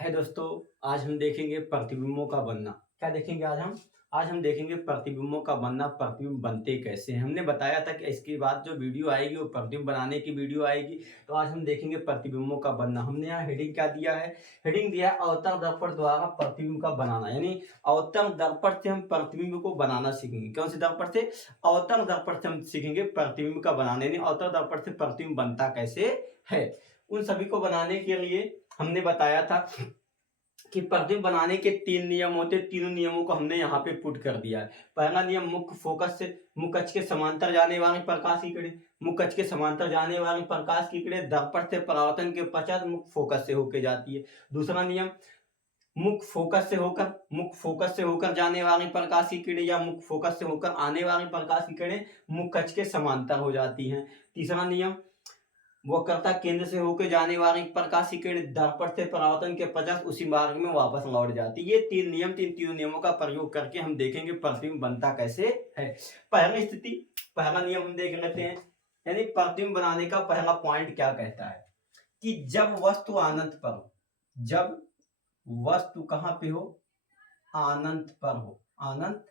है दोस्तों। आज हम देखेंगे प्रतिबिंबों का बनना। क्या देखेंगे आज हम देखेंगे प्रतिबिंबों का बनना। प्रतिबिंब बनते कैसे हैं। हमने बताया था कि इसके बाद जो वीडियो आएगी वो प्रतिबिंब बनाने की वीडियो आएगी। तो आज हम देखेंगे प्रतिबिंबों का बनना। हमने यहाँ हेडिंग क्या दिया है। हेडिंग दिया है अवतल दर्पण द्वारा प्रतिबिंब का बनाना। यानी अवतल दर्पण से हम प्रतिबिंब को बनाना सीखेंगे। कौन से दर्पण से? अवतल दर्पण से हम सीखेंगे प्रतिबिंब का बनाना। यानी अवतल दर्पण से प्रतिबिंब बनता कैसे है। उन सभी को बनाने के लिए हमने बताया था कि प्रतिबिंब बनाने के 3 नियम होते हैं। तीनों नियमों को हमने यहाँ पे पुट कर दिया है। पहला नियम, मुख्य फोकस से मुख्य अक्ष के समांतर जाने वाली प्रकाश की किरणें, मुख्य अक्ष के समांतर जाने वाली प्रकाश की किरणें दर्पण से परावर्तन के पश्चात मुख्य फोकस से होकर जाती है। दूसरा नियम, मुख्य फोकस से होकर जाने वाली प्रकाश की किरणें या मुख्य फोकस से होकर आने वाली प्रकाश की किरणें मुख्य अक्ष के समांतर हो जाती हैं। तीसरा नियम, वक्रता केंद्र से होकर जाने वाली प्रकाश की किरण दर्पण से परावर्तन के पश्चात उसी मार्ग में वापस लौट जाती है। ये तीनों नियमों का प्रयोग करके हम देखेंगे प्रतिबिंब बनता कैसे है। पहली स्थिति, पहला नियम हम देख लेते हैं। यानी प्रतिबिंब बनाने का पहला पॉइंट क्या कहता है कि जब वस्तु अनंत पर हो, जब वस्तु कहां पे हो? अनंत पर हो, अनंत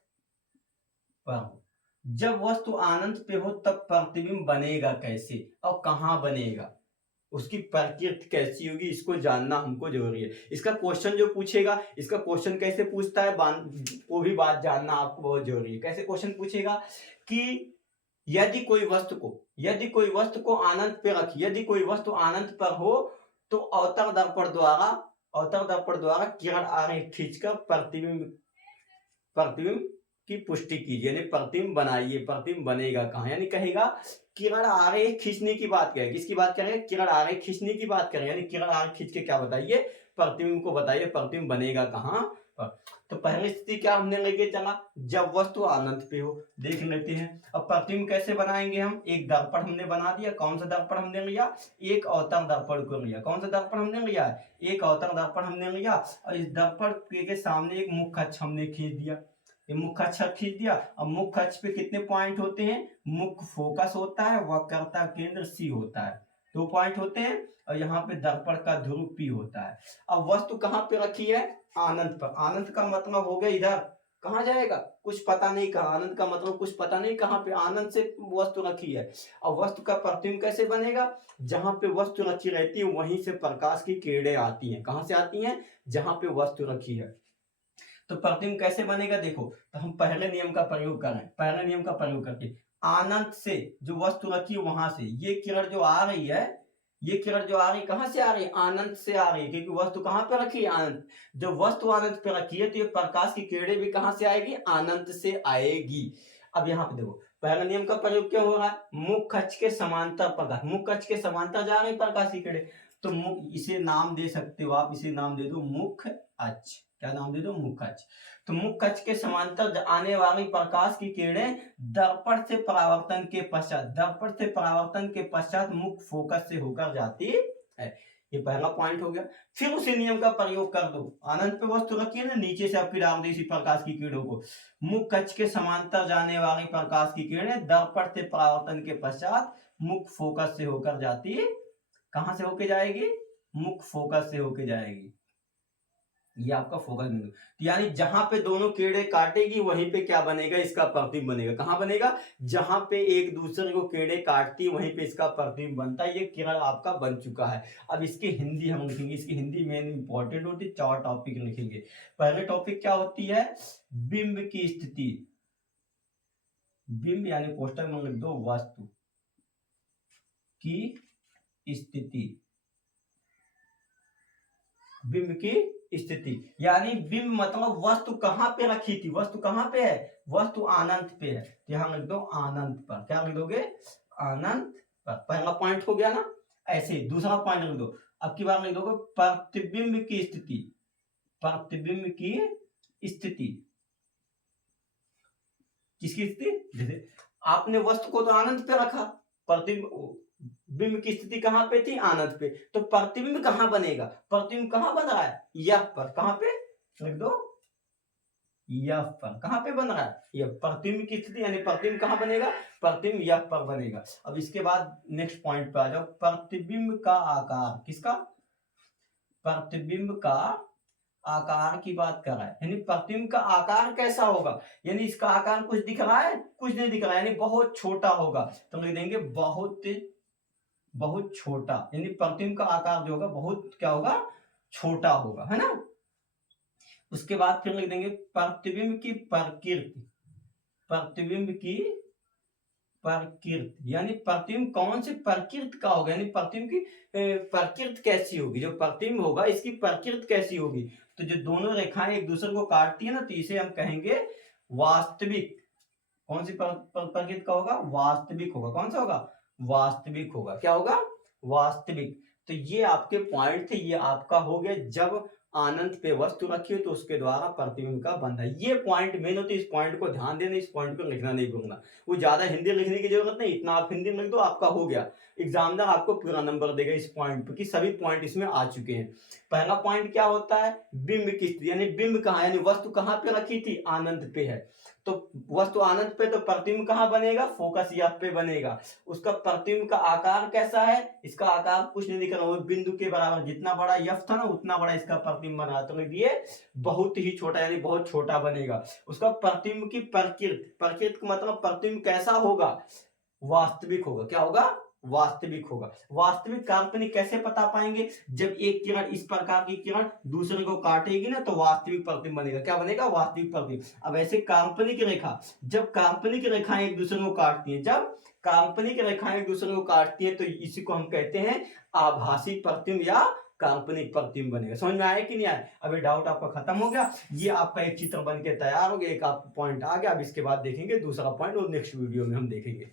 पर हो। जब वस्तु अनंत पे हो तब प्रतिबिंब बनेगा कैसे और कहां बनेगा, उसकी प्रकृति कैसी होगी, इसको जानना हमको जरूरी है। इसका क्वेश्चन जो पूछेगा, इसका क्वेश्चन कैसे पूछता है वो भी बात जानना आपको बहुत जरूरी है। कैसे क्वेश्चन पूछेगा कि यदि कोई वस्तु को अनंत पे रखी, यदि कोई वस्तु अनंत पर हो तो अवतल दर्पण द्वारा किरण आरेख खींचकर प्रतिबिंब की पुष्टि कीजिए। यानी प्रतिबिंब बनाइए। प्रतिबिंब बनेगा कहां? यानी कहेगा किरण आरेख खींचने की बात करें। किसकी बात करेंगे? किरण आरेख खींचने की बात करें। यानी किरण आरेख खींच के क्या बताइए? प्रतिबिंब को बताइए। प्रतिबिंब बनेगा कहां पर? तो पहली स्थिति क्या हमने लेके चला? जब वस्तु अनंत पे हो। देख लेते हैं अब प्रतिबिंब कैसे बनाएंगे हम। एक दर्पण हमने बना दिया। कौन सा दर्पण हमने लिया? एक अवतल दर्पण को लिया। कौन सा दर्पण हमने लिया? एक अवतल दर्पण हमने लिया और इस दर्पण के सामने एक मुख्य अक्ष हमने खींच दिया। ये मुख्य अक्ष खींच दिया। अब मुख्य अक्ष पे कितने पॉइंट होते हैं? मुख्य फोकस होता है, वक्रता केंद्र सी होता है, 2 पॉइंट होते हैं और यहाँ पे दर्पण का ध्रुव पी होता है। अब वस्तु कहाँ पे रखी है? अनंत पर। अनंत का मतलब हो गया इधर। कहाँ जाएगा? कुछ पता नहीं कहाँ। अनंत का मतलब कुछ पता नहीं कहाँ पे। अनंत से वस्तु रखी है। अब वस्तु का प्रतिबिंब कैसे बनेगा? जहां पे वस्तु रखी रहती है वहीं से प्रकाश की किरणें आती हैं। कहां से आती हैं? जहां पे वस्तु रखी है। तो प्रतिबिंब कैसे बनेगा? देखो, तो हम पहले नियम का प्रयोग करें। पहले नियम का प्रयोग करके अनंत से जो वस्तु रखी है वहां से ये किरण जो आ रही है, ये किरण जो आ रही है कहां से आ रही है? अनंत से आ रही है, क्योंकि वस्तु कहां पे रखी है? अनंत। जब वस्तु अनंत पे रखी है तो ये प्रकाश की किरणें भी कहां से आएगी? अनंत से आएगी। अब यहाँ पे देखो, पहला नियम का प्रयोग क्या हो रहा है? मुख्य अक्ष के समांतर प्रकाश, मुख्य अक्ष के समांतर जा रही प्रकाश की किरणें। तो इसे नाम दे सकते हो आप, इसे नाम दे दो मुख्य अक्ष। क्या नाम दे दो? मुख्य अक्ष। तो मुख्य अक्ष के समांतर आने वाली प्रकाश की किरणें दर्पण से परावर्तन के पश्चात मुख्य फोकस से होकर जाती है। ये पहला पॉइंट हो गया। फिर उसी नियम का प्रयोग कर दो। अनंत पे वस्तु रखी है ना, नीचे से आपकी डाल दी इसी प्रकाश की किरणों को। मुख्य अक्ष के समांतर जाने वाली प्रकाश की किरणें दर्पण से परावर्तन के पश्चात मुख्य फोकस से होकर जाती है। कहां से होके जाएगी? मुख्य फोकस से होके जाएगी। ये आपका फोकस बिंदु। यानी जहां पे दोनों किरणें काटेगी वहीं पे क्या बनेगा? इसका प्रतिबिंब बनेगा। कहां बनेगा? जहां पे एक दूसरे को किरणें काटती है वहीं पे इसका प्रतिबिंब बनता है। ये किरण आपका बन चुका है। अब इसकी हिंदी हम लिखेंगे। इसकी हिंदी मेन इंपॉर्टेंट होती है। 4 टॉपिक लिखेंगे। पहले टॉपिक क्या होती है? बिंब की स्थिति। बिंब यानी पोस्टर में लिख दो वस्तु की स्थिति। बिंब की स्थिति यानी बिंब मतलब वस्तु कहां पे रखी थी। वस्तु कहां पे है? वस्तु अनंत पे है। तो यहां लिख दो अनंत पर। क्या लिख दोगे? अनंत पर। पहला पॉइंट हो गया ना। ऐसे दूसरा पॉइंट लिख दो। अब की बार लिख दोगे प्रतिबिंब की स्थिति। प्रतिबिंब की स्थिति किसकी स्थिति? जैसे आपने वस्तु को तो अनंत पे रखा, प्रतिबिंब बिंब की स्थिति कहां पे थी? अनंत पे। तो प्रतिबिंब कहां बनेगा? प्रतिबिंब कहां बन रहा है? यह पर। कहां पे? लिख दो यह पर। कहां पे बन रहा है? यह। प्रतिबिंब की स्थिति यानी प्रतिबिंब कहां बनेगा? प्रतिबिंब यह पर बनेगा। अब इसके बाद नेक्स्ट पॉइंट पे आ जाओ। प्रतिबिंब का आकार। किसका? प्रतिबिंब का आकार की बात कर रहा है, यानी प्रतिबिंब का आकार कैसा होगा, यानी इसका आकार कुछ दिख रहा है, कुछ नहीं दिख रहा है, यानी बहुत छोटा होगा। तो लिख देंगे बहुत बहुत छोटा, यानी प्रतिबिंब का आकार जो होगा बहुत क्या होगा, छोटा होगा, है ना। उसके बाद फिर लिख देंगे प्रतिबिंब की प्रकृति, प्रतिबिंब की प्रकृति, यानी प्रतिबिंब कौन से प्रकृति का होगा, यानी प्रतिबिंब की प्रकृति कैसी होगी, जो प्रतिबिंब होगा इसकी प्रकृति कैसी होगी। तो जो दोनों रेखाएं एक दूसरे को काटती है ना, तो इसे हम कहेंगे वास्तविक। कौन सी प्रकृति का होगा, वास्तविक होगा। कौन सा होगा, वास्तविक होगा। क्या होगा, वास्तविक। तो ये आपके पॉइंट थे, ये आपका हो गया जब अनंत पे वस्तु रखी हो तो उसके द्वारा प्रतिबिंब का बंध है। ये पॉइंट मेन होते, इस पॉइंट को ध्यान देना, इस पॉइंट को लिखना नहीं भूलना। वो ज्यादा हिंदी लिखने की जरूरत नहीं, इतना आप हिंदी में लिख दो आपका हो गया। एग्जामिनर आपको पूरा नंबर देगा इस पॉइंट पर कि सभी पॉइंट इसमें आ चुके हैं। पहला पॉइंट क्या होता है, बिंब की स्थिति, यानी बिंब कहाँ, यानी वस्तु कहाँ पे रखी थी, आनंद पे है। तो वस्तु आनंद पे, तो प्रतिबिंब कहाँ बनेगा, फोकस एफ पे बनेगा। उसका प्रतिबिंब का आकार कैसा है, इसका आकार कुछ नहीं दिख रहा, वो बिंदु के बराबर, जितना बड़ा एफ था ना उतना बड़ा इसका प्रतिबिंब बना। तो ये बहुत ही छोटा, यानी बहुत छोटा बनेगा। उसका प्रतिबिंब की प्रकृति, प्रकृति का मतलब प्रतिबिंब कैसा होगा, वास्तविक होगा। क्या होगा, वास्तविक होगा। वास्तविक काल्पनिक कैसे पता पाएंगे, जब एक किरण इस प्रकार की किरण दूसरे को काटेगी ना, तो वास्तविक प्रतिबिंब बनेगा। क्या बनेगा, वास्तविक प्रतिबिंब। अब ऐसे काल्पनिक रेखा, जब काल्पनिक रेखाएं एक दूसरे को काटती हैं, जब काल्पनिक रेखाएं एक दूसरे को काटती हैं, तो इसी को हम कहते हैं आभासी प्रतिबिंब या काल्पनिक प्रतिबिंब बनेगा। समझ में आया कि नहीं आया, अभी डाउट आपका खत्म हो गया। ये आपका एक चित्र बन के तैयार हो गया, एक आपका पॉइंट आ गया। अब इसके बाद देखेंगे दूसरा पॉइंट, और नेक्स्ट वीडियो में हम देखेंगे।